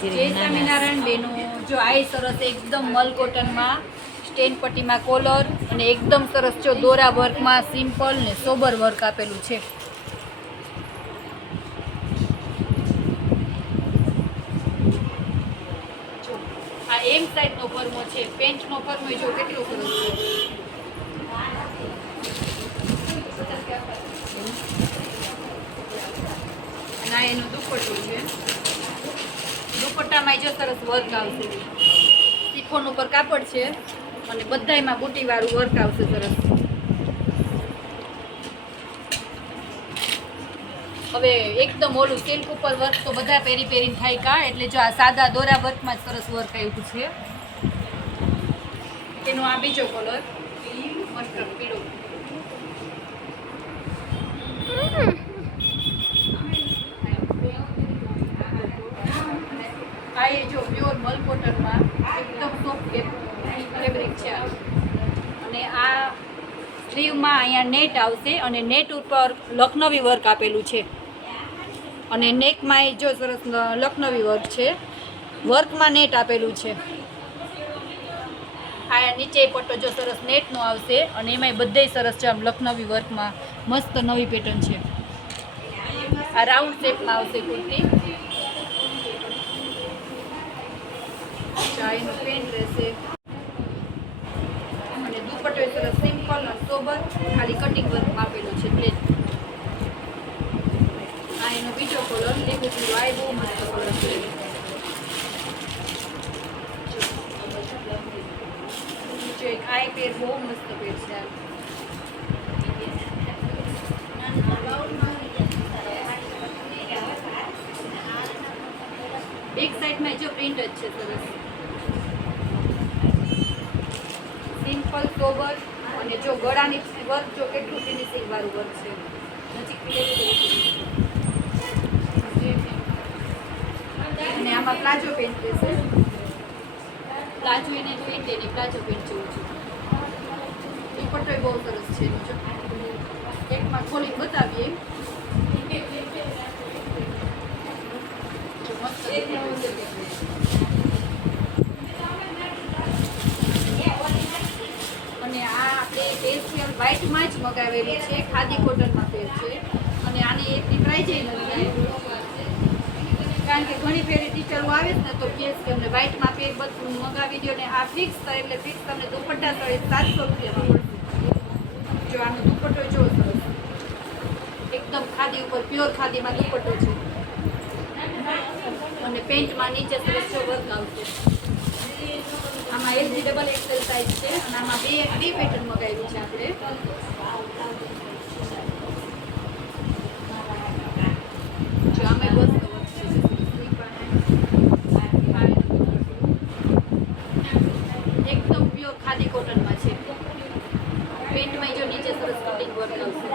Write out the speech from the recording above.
જય સ્વામિનારાયણ બેનો, જો આ સરસ એકદમ મલ કોટનમાં સ્ટેન પટ્ટીમાં કોલર અને એકદમ સરસ જો દોરા વર્કમાં સિમ્પલ ને સોબર વર્ક આપેલું છે. જો આ એમ સાઈઝનો ફરમો છે, પેન્ટનો ફરમો જો કેટલો સરસ છે. અને આ એનો દુપટ્ટો છે. દુપટ્ટામાં જો સરસ વર્ક આવશે, શિફોન ઉપર કાપડ છે અને બધાયમાં બુટીવાળું વર્ક આવશે સરસ. હવે એકદમ ઓલું સિલ્ક ઉપર વર્ક તો બધા પહેરીને થાય કા, એટલે જો આ સાદા દોરા વર્કમાં જ સરસ વર્ક આવ્યું છે. એનો આ બીજો કલર મસ્તર પીળો. આ એ જો પ્યોર મલ કોટનમાં એકદમ સોફ્ટ ફેબ્રિક છે. અને આ સ્લીવમાં અહીંયા નેટ આવશે અને નેટ ઉપર લખનવી વર્ક આપેલું છે. અને નેકમાં એ જો સરસ લખનવી વર્ક છે, વર્કમાં નેટ આપેલું છે. આ નીચે પટ્ટો જો સરસ નેટનો આવશે અને એમાંય બધેય સરસ છે આમ લખનવી વર્કમાં મસ્ત નવી પેટર્ન છે. આ રાઉન્ડ શેપમાં આવશે કુર્તી. એનું પેન્ટ રહેશે અને દુપટ્ટો સરસ સિમ્પલ અને સોબર ખાલી કટિંગ વર્ક આપેલું છે પ્લેન. આ એનો બીજો કલર લીંબુ પીળો, આ બહુ મસ્ત કલર છે. જો એક આ પેર બહુ મસ્ત પેર છે. બેક સાઈડમાં જો પ્રિન્ટ જ છે સરસ સિમ્પલ સોબર. અને જો ગળાની વર્ક જો કેટલું ફિનિશિંગ વાળું વર્ક છે. નજીક અને આમાં પ્લાઝો પેન્ટ રહેશે. પ્લાઝો એને પેન્ટ એને પ્લાઝો પેન્ટ જેવું છે. દુપટ્ટો બહુ સરસ છે. જો એકમાં ખોલી બતાવીએ. અને આ આપણે સ્પેશિયલ વ્હાઇટમાં જ મગાવેલી છે, ખાદી કોટનમાં પેર છે. અને આની એકની પ્રાઇઝ નથી, કારણ કે ઘણી ફેરી ટીચરો આવે ને તો કહે કે અમને વ્હાઇટમાં પેર બધું મગાવી દો ને આ ફિક્સ થાય એટલે ફિક્સ તમને દુપટ્ટા સળે 700 રૂપિયામાં મળશે. જો આનો દુપટ્ટો જો સરસ એકદમ ખાદી ઉપર પ્યોર ખાદીમાં દુપટ્ટો છે. અને પેન્ટમાં નીચે સરસ વર્ક આવશે. આમાં LG ડબલ XL સાઇઝ છે અને આમાં બે પેટર્ન મગાવ્યું છે આપણે. જો આમાં બસ એકદમ પ્યોર ખાદી કોટનમાં છે. પેન્ટમાં જો નીચે સરસ કટિંગ વર્ક આવશે.